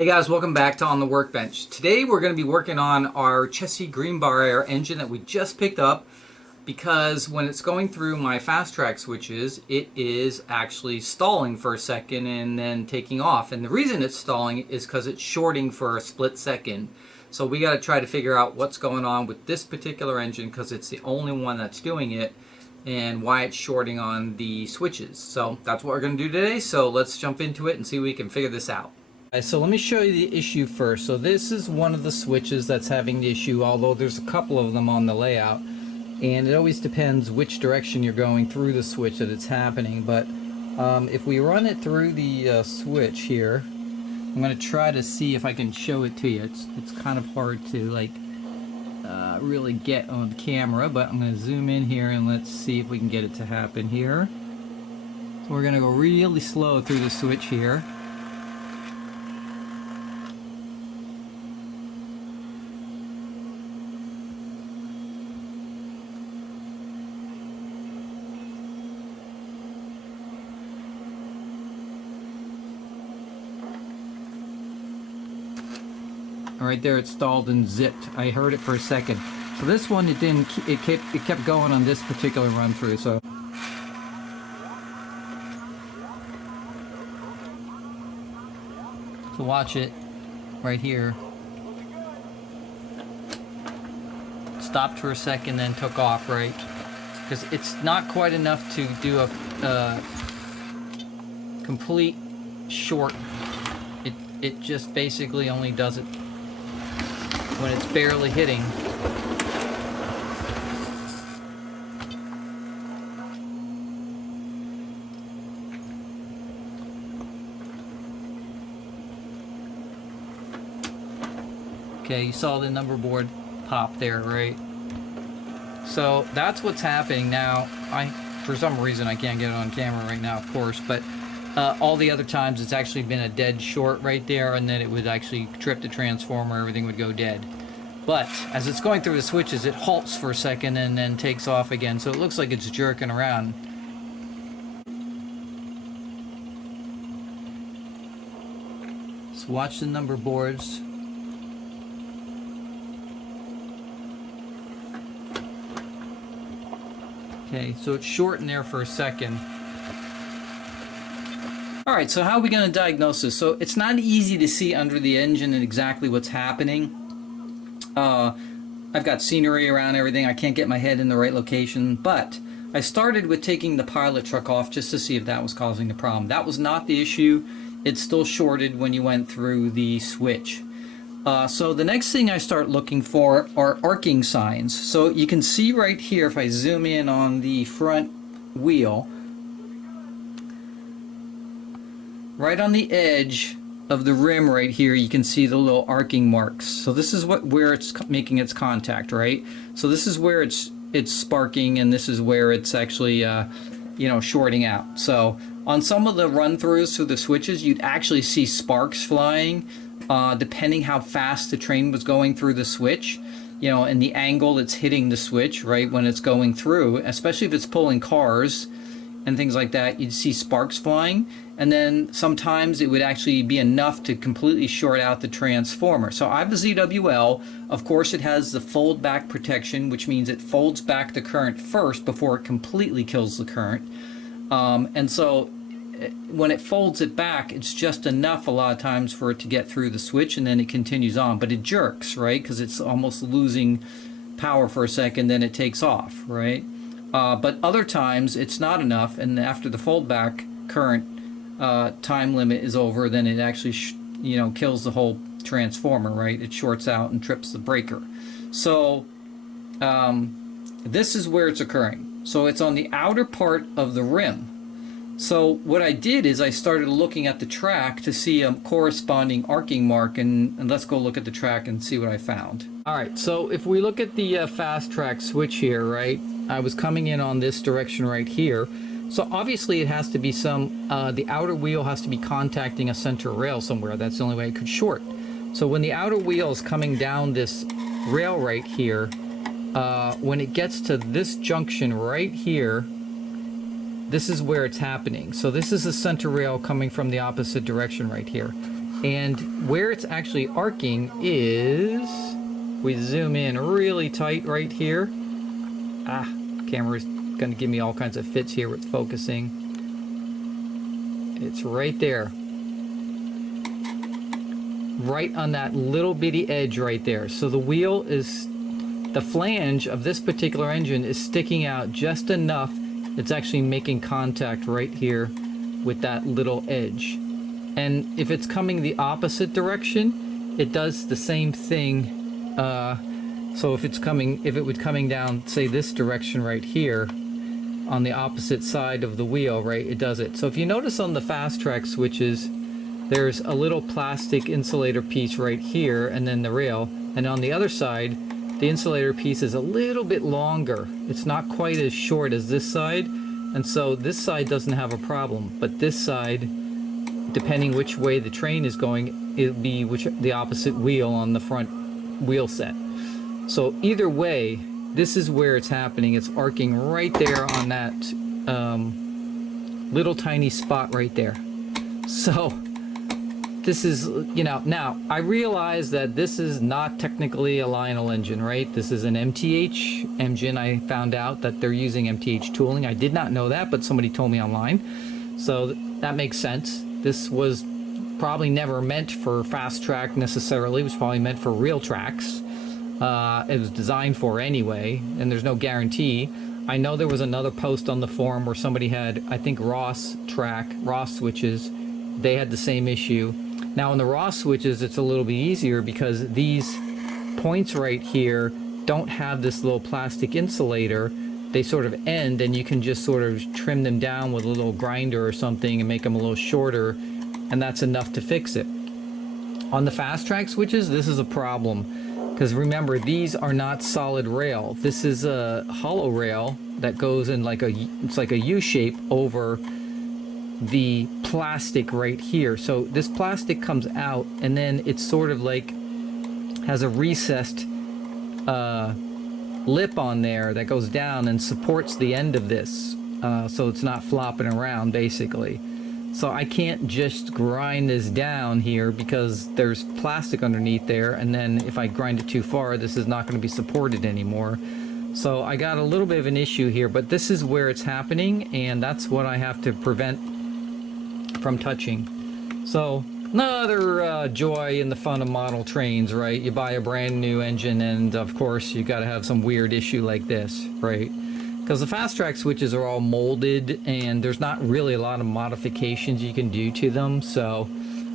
Hey guys, welcome back to On the Workbench. Today we're going to be working on our chassis Greenbrier engine that we just picked up, because when it's going through my Fastrack switches, it is actually stalling for a second and then taking off. And the reason it's stalling is because it's shorting for a split second. So we got to try to figure out what's going on with this particular engine, because it's the only one that's doing it, and why it's shorting on the switches. So that's what we're going to do today. So let's jump into it and see if we can figure this out. So let me show you the issue first. So this is one of the switches that's having the issue, although there's a couple of them on the layout, and it always depends which direction you're going through the switch that it's happening. But if we run it through the switch here, I'm going to try to see if I can show it to you. It's kind of hard to really get on camera, but I'm going to zoom in here and let's see if we can get it to happen here. So we're going to go really slow through the switch here. Right there, it stalled and zipped. I heard it for a second. So this one, it didn't. It kept going on this particular run through. So watch it right here. Stopped for a second, then took off. Right, because it's not quite enough to do a complete short. It just basically only does it when it's barely hitting. Okay, you saw the number board pop there, right? So that's what's happening now. For some reason I can't get it on camera right now, of course, but all the other times it's actually been a dead short right there, and then it would actually trip the transformer, everything would go dead. But as it's going through the switches, it halts for a second and then takes off again, so it looks like it's jerking around. Just watch the number boards. Okay, so it's short in there for a second. Alright, so how are we going to diagnose this? So it's not easy to see under the engine and exactly what's happening. I've got scenery around everything. I can't get my head in the right location. But I started with taking the pilot truck off just to see if that was causing the problem. That was not the issue. It still shorted when you went through the switch. So the next thing I start looking for are arcing signs. So you can see right here, if I zoom in on the front wheel, right on the edge of the rim right here, you can see the little arcing marks. So this is where it's making its contact, right? So this is where it's sparking, and this is where it's actually shorting out. So on some of the run-throughs through the switches, you'd actually see sparks flying, depending how fast the train was going through the switch, and the angle it's hitting the switch, right, when it's going through, especially if it's pulling cars and things like that, you'd see sparks flying. And then sometimes it would actually be enough to completely short out the transformer. So I have the ZWL. Of course, it has the fold back protection, which means it folds back the current first before it completely kills the current. And so when it folds it back, it's just enough a lot of times for it to get through the switch, and then it continues on. But it jerks, right? Because it's almost losing power for a second, then it takes off, right? But other times it's not enough, and after the fold back current time limit is over, then it actually kills the whole transformer, right? It shorts out and trips the breaker. So this is where it's occurring. So it's on the outer part of the rim. So what I did is I started looking at the track to see a corresponding arcing mark, and let's go look at the track and see what I found. Alright, so if we look at the Fastrack switch here, right, I was coming in on this direction right here. So obviously it has to be the outer wheel has to be contacting a center rail somewhere. That's the only way it could short. So when the outer wheel is coming down this rail right here, when it gets to this junction right here, this is where it's happening. So this is the center rail coming from the opposite direction right here. And where it's actually arcing is, we zoom in really tight right here. Camera's gonna give me all kinds of fits here with focusing. It's right there. Right on that little bitty edge right there. So the wheel is, the flange of this particular engine is sticking out just enough. It's actually making contact right here with that little edge. And if it's coming the opposite direction, it does the same thing. So if it was coming down, say this direction right here, on the opposite side of the wheel, right, it does it. So if you notice on the Fastrack switches, there's a little plastic insulator piece right here, and then the rail. And on the other side, the insulator piece is a little bit longer. It's not quite as short as this side, and so this side doesn't have a problem. But this side, depending which way the train is going, it'll be the opposite wheel on the front wheel set. So either way, this is where it's happening. It's arcing right there on that little tiny spot right there. So this is, you know, now I realize that this is not technically a Lionel engine, right? This is an MTH engine. I found out that they're using MTH tooling. I did not know that, but somebody told me online. So that makes sense. This was probably never meant for Fastrack necessarily. It was probably meant for real tracks. It was designed for anyway, and there's no guarantee. I know there was another post on the forum where somebody had, I think, Ross switches. They had the same issue. Now in the Ross switches, it's a little bit easier because these points right here don't have this little plastic insulator. They sort of end, and you can just sort of trim them down with a little grinder or something and make them a little shorter, and that's enough to fix it. On the Fastrack switches, this is a problem, because remember, these are not solid rail. This is a hollow rail that goes in like it's like a U shape over the plastic right here. So this plastic comes out, and then it's sort of like has a recessed lip on there that goes down and supports the end of this, so it's not flopping around basically. So I can't just grind this down here because there's plastic underneath there, and then if I grind it too far, this is not going to be supported anymore. So I got a little bit of an issue here, but this is where it's happening, and that's what I have to prevent from touching. So another joy in the fun of model trains, right? You buy a brand new engine, and of course you got to have some weird issue like this, right? Because the Fastrack switches are all molded, and there's not really a lot of modifications you can do to them. So,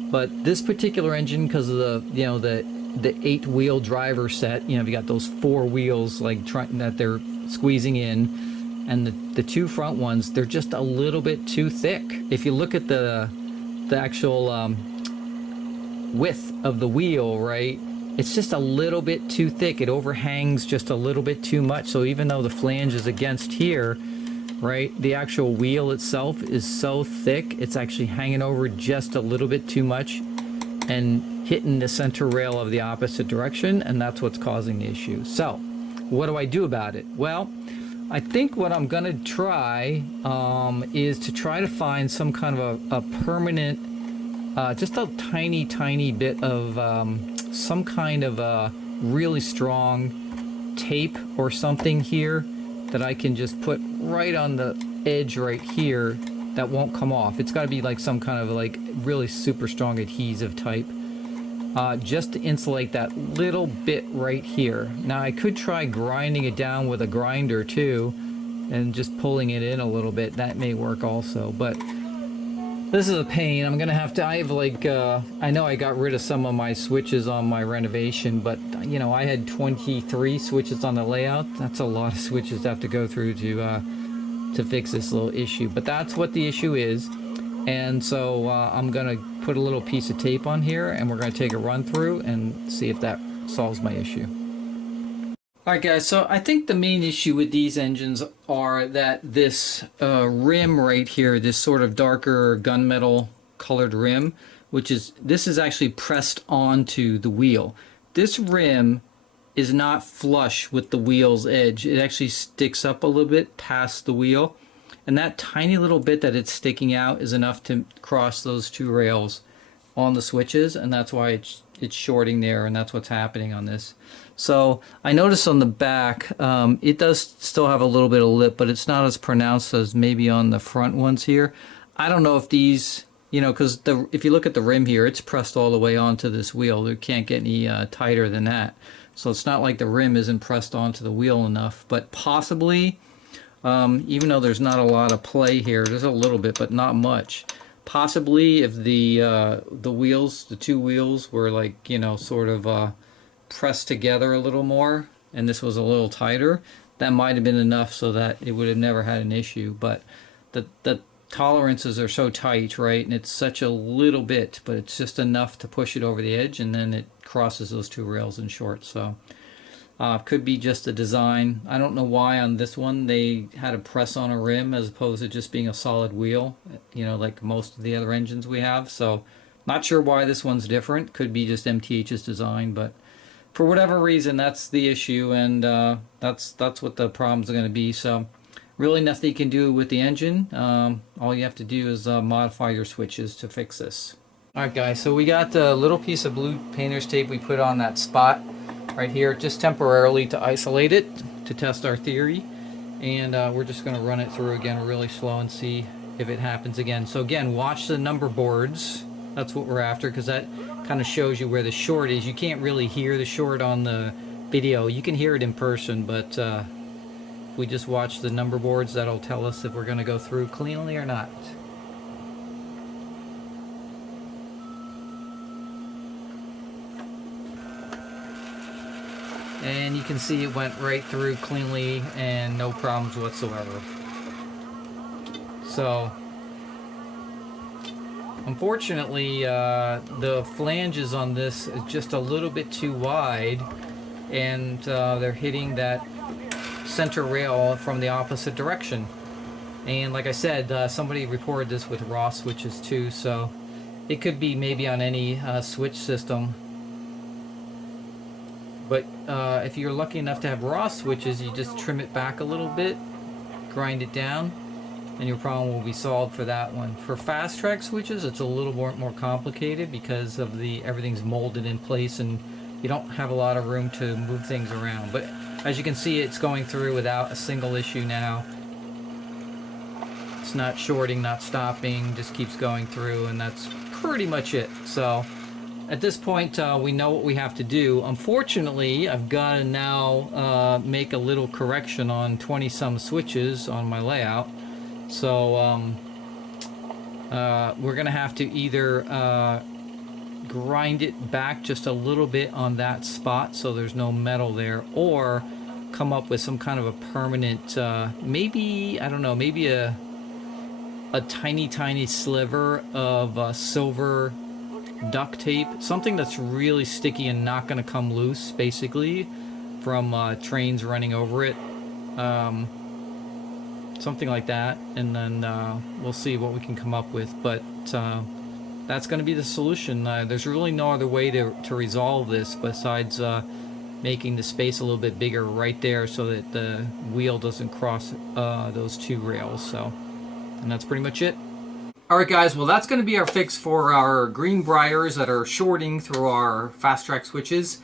but this particular engine, because of the, you know, the 8-wheel driver set, you know, you got those 4 wheels like that they're squeezing in, and the 2 front ones, they're just a little bit too thick. If you look at the actual width of the wheel, right, it's just a little bit too thick. It overhangs just a little bit too much. So even though the flange is against here, right, the actual wheel itself is so thick, it's actually hanging over just a little bit too much and hitting the center rail of the opposite direction, and that's what's causing the issue. So what do I do about it? Well, I think what I'm gonna try is to try to find some kind of a permanent, just a tiny bit of some kind of a really strong tape or something here that I can just put right on the edge right here that won't come off. It's got to be like some kind of like really super strong adhesive type, just to insulate that little bit right here. Now I could try grinding it down with a grinder too and just pulling it in a little bit. That may work also, but this is a pain. I'm gonna have to, I have like, I know I got rid of some of my switches on my renovation, but you know, I had 23 switches on the layout. That's a lot of switches to have to go through to fix this little issue, but that's what the issue is. And so I'm gonna put a little piece of tape on here, and we're gonna take a run through and see if that solves my issue. Alright guys, so I think the main issue with these engines are that this rim right here, this sort of darker gunmetal colored rim, this is actually pressed onto the wheel. This rim is not flush with the wheel's edge. It actually sticks up a little bit past the wheel, and that tiny little bit that it's sticking out is enough to cross those 2 rails on the switches, and that's why it's shorting there, and that's what's happening on this. So I noticed on the back, it does still have a little bit of lip, but it's not as pronounced as maybe on the front ones here. I don't know if these, you know, because if you look at the rim here, it's pressed all the way onto this wheel. It can't get any tighter than that. So it's not like the rim isn't pressed onto the wheel enough, but possibly, even though there's not a lot of play here, there's a little bit, but not much. Possibly if the wheels, the two wheels were like, you know, sort of pressed together a little more, and this was a little tighter, that might have been enough so that it would have never had an issue. But the tolerances are so tight, right? And it's such a little bit, but it's just enough to push it over the edge, and then it crosses those two rails in short. So could be just a design. I don't know why on this one they had a press on a rim as opposed to just being a solid wheel, you know, like most of the other engines we have. So not sure why this one's different. Could be just MTH's design, but for whatever reason, that's the issue, and that's what the problem's going to be. So really nothing you can do with the engine. All you have to do is modify your switches to fix this. Alright guys, so we got a little piece of blue painter's tape we put on that spot right here, just temporarily to isolate it, to test our theory. And we're just going to run it through again really slow and see if it happens again. So again, watch the number boards. That's what we're after, because that kind of shows you where the short is. You can't really hear the short on the video. You can hear it in person, but if we just watch the number boards, that'll tell us if we're going to go through cleanly or not. And you can see it went right through cleanly and no problems whatsoever. So unfortunately, the flanges on this is just a little bit too wide, and they're hitting that center rail from the opposite direction. And like I said, somebody reported this with raw switches too, so it could be maybe on any switch system. But if you're lucky enough to have raw switches, you just trim it back a little bit, grind it down, and your problem will be solved for that one. For Fastrack switches, it's a little more complicated because of everything's molded in place and you don't have a lot of room to move things around. But as you can see, it's going through without a single issue now. It's not shorting, not stopping, just keeps going through, and that's pretty much it. So at this point, we know what we have to do. Unfortunately, I've got to now make a little correction on 20-some switches on my layout. So we're going to have to either grind it back just a little bit on that spot so there's no metal there, or come up with some kind of a permanent, maybe, I don't know, maybe a tiny sliver of silver duct tape, something that's really sticky and not going to come loose, basically, from trains running over it. Something like that, and then we'll see what we can come up with. But that's going to be the solution. There's really no other way to resolve this besides making the space a little bit bigger right there so that the wheel doesn't cross those two rails. So, and that's pretty much it. Alright guys, well that's going to be our fix for our Greenbriers that are shorting through our Fastrack switches.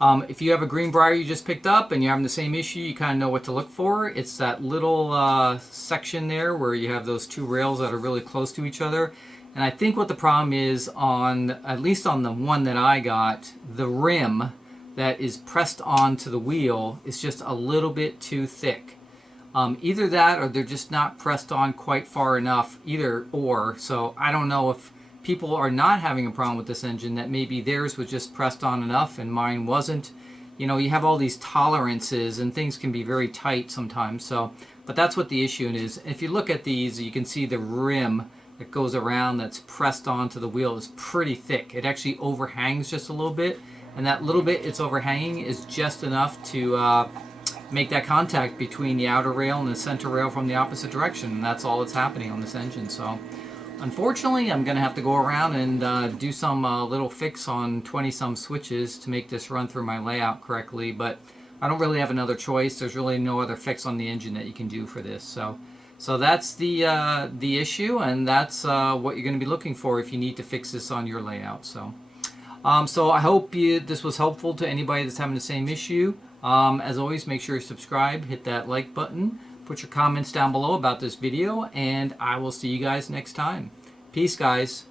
If you have a Greenbrier you just picked up and you're having the same issue, you kind of know what to look for. It's that little section there where you have those two rails that are really close to each other. And I think what the problem is, on at least on the one that I got, the rim that is pressed onto the wheel is just a little bit too thick. Either that or they're just not pressed on quite far enough, either or. So I don't know if people are not having a problem with this engine, that maybe theirs was just pressed on enough and mine wasn't. You know, you have all these tolerances and things can be very tight sometimes. So, but that's what the issue is. If you look at these, you can see the rim that goes around that's pressed onto the wheel is pretty thick. It actually overhangs just a little bit, and that little bit it's overhanging is just enough to make that contact between the outer rail and the center rail from the opposite direction, and that's all that's happening on this engine. So unfortunately I'm gonna have to go around and do some little fix on 20-some switches to make this run through my layout correctly, but I don't really have another choice. There's really no other fix on the engine that you can do for this. So So that's the issue, and that's what you're going to be looking for if you need to fix this on your layout. So I hope this was helpful to anybody that's having the same issue. As always, make sure you subscribe, hit that like button, put your comments down below about this video, and I will see you guys next time. Peace, guys.